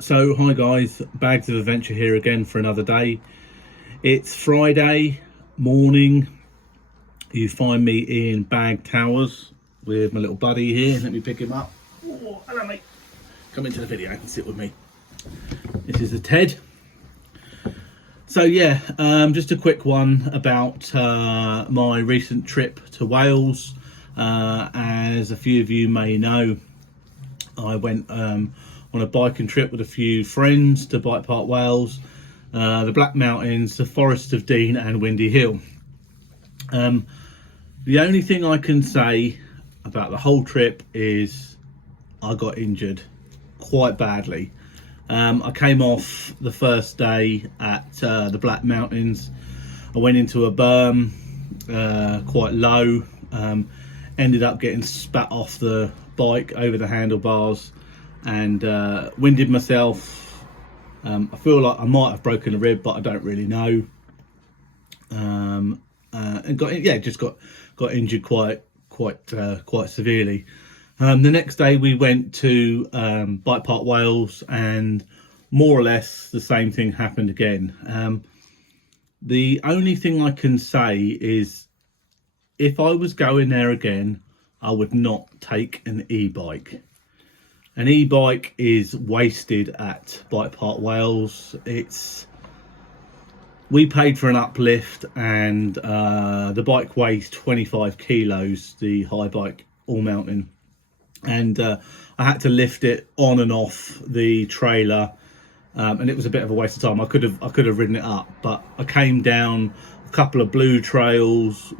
So hi guys, Bags of Adventure here again for another day. It's Friday morning. You find me in Bag Towers with my little buddy here. Let me pick him up. Oh, hello mate. Come into the video and sit with me. This is the Ted. So yeah, just a quick one about my recent trip to Wales. As a few of you may know, I went on a biking trip with a few friends to Bike Park Wales, the Black Mountains, the Forest of Dean and Windy Hill. The only thing I can say about the whole trip is I got injured quite badly. I came off the first day at the Black Mountains. I went into a berm quite low, ended up getting spat off the bike over the handlebars and winded myself. I feel like I might have broken a rib, but I don't really know. And just got injured quite severely. The next day we went to Bike Park Wales, and more or less the same thing happened again. The only thing I can say is if I was going there again, I would not take an e-bike. An e-bike is wasted at Bike Park Wales. We paid for an uplift, and the bike weighs 25 kilos, the high bike all mountain, and I had to lift it on and off the trailer, and it was a bit of a waste of time. I could have ridden it up, but I came down a couple of blue trails,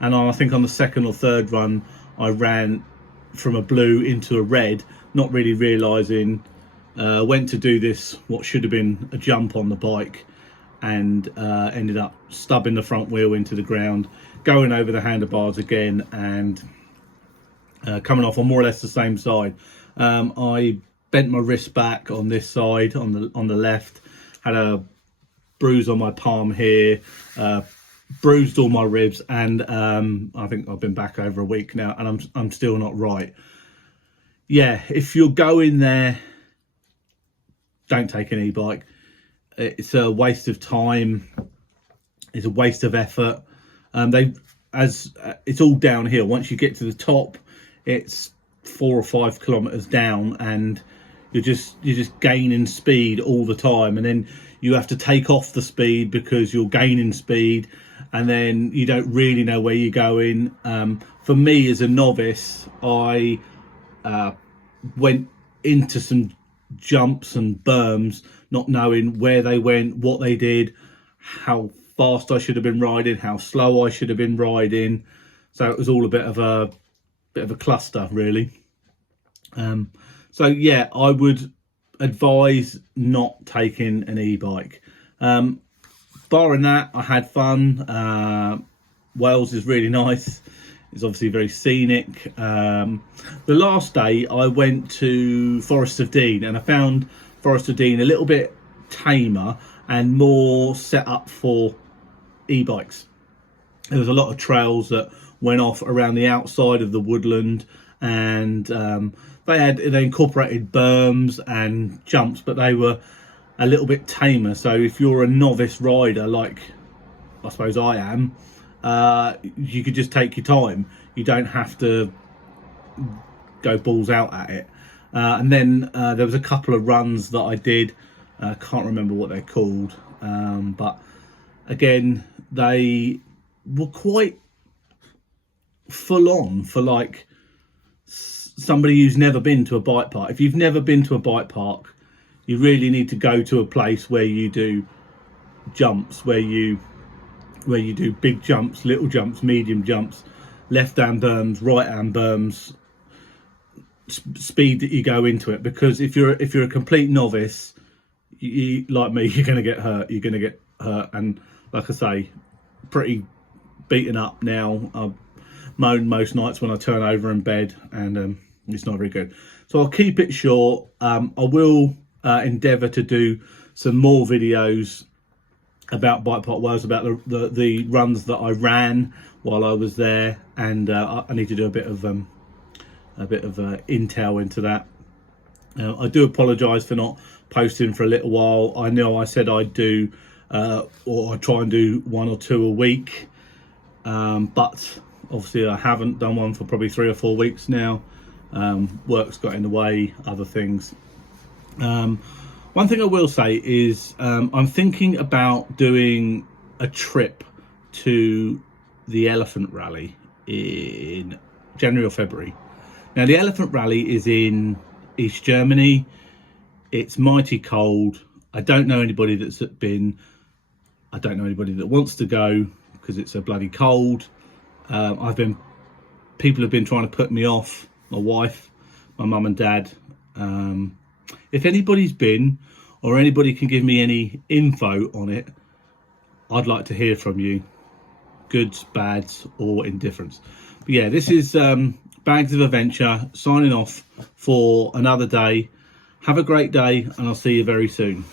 and I think on the second or third run I ran from a blue into a red, not really realising, went to do this what should have been a jump on the bike, and ended up stubbing the front wheel into the ground, going over the handlebars again, and coming off on more or less the same side. I bent my wrist back on this side, on the left, had a bruise on my palm here, bruised all my ribs, and I think I've been back over a week now, and I'm still not right. Yeah, if you're going there, don't take an e-bike. It's a waste of time. It's a waste of effort. It's all downhill. Once you get to the top, it's 4 or 5 kilometers down, and you're just gaining speed all the time, and then you have to take off the speed because you're gaining speed, and then you don't really know where you're going. For me as a novice, I went into some jumps and berms not knowing where they went, what they did, how fast I should have been riding, how slow I should have been riding. So it was all a bit of a cluster, really. So yeah, I would advise not taking an e-bike. Barring that, I had fun. Wales is really nice. It's obviously very scenic. The last day I went to Forest of Dean, and I found Forest of Dean a little bit tamer and more set up for e-bikes. There was a lot of trails that went off around the outside of the woodland, and they incorporated berms and jumps, but they were a little bit tamer. So if you're a novice rider, like I suppose I am, you could just take your time. You don't have to go balls out at it. And then there was a couple of runs that I did. I can't remember what they're called, but again, they were quite full on for like somebody who's never been to a bike park. If you've never been to a bike park, you really need to go to a place where you do jumps, where you do big jumps, little jumps, medium jumps, left hand berms, right hand berms, speed that you go into it. Because if you're a complete novice, like me, you're going to get hurt. And like I say, pretty beaten up now. I moan most nights when I turn over in bed, and it's not very good. So I'll keep it short. I will endeavour to do some more videos about Bike Park Wales, about the runs that I ran while I was there, and I need to do a bit of intel into that. I do apologise for not posting for a little while. I know I said I'd do, or I'd try and do 1 or 2 a week, but obviously I haven't done one for probably 3 or 4 weeks now. Work's got in the way, other things. One thing I will say is I'm thinking about doing a trip to the Elephant Rally in January or February. Now, the Elephant Rally is in East Germany. It's mighty cold. I don't know anybody that's been. I don't know anybody that wants to go because it's so bloody cold. People have been trying to put me off. My wife, my mum and dad. If anybody's been, or anybody can give me any info on it, I'd like to hear from you. Goods, bads, or indifference. But yeah, this is Bags of Adventure signing off for another day. Have a great day, and I'll see you very soon.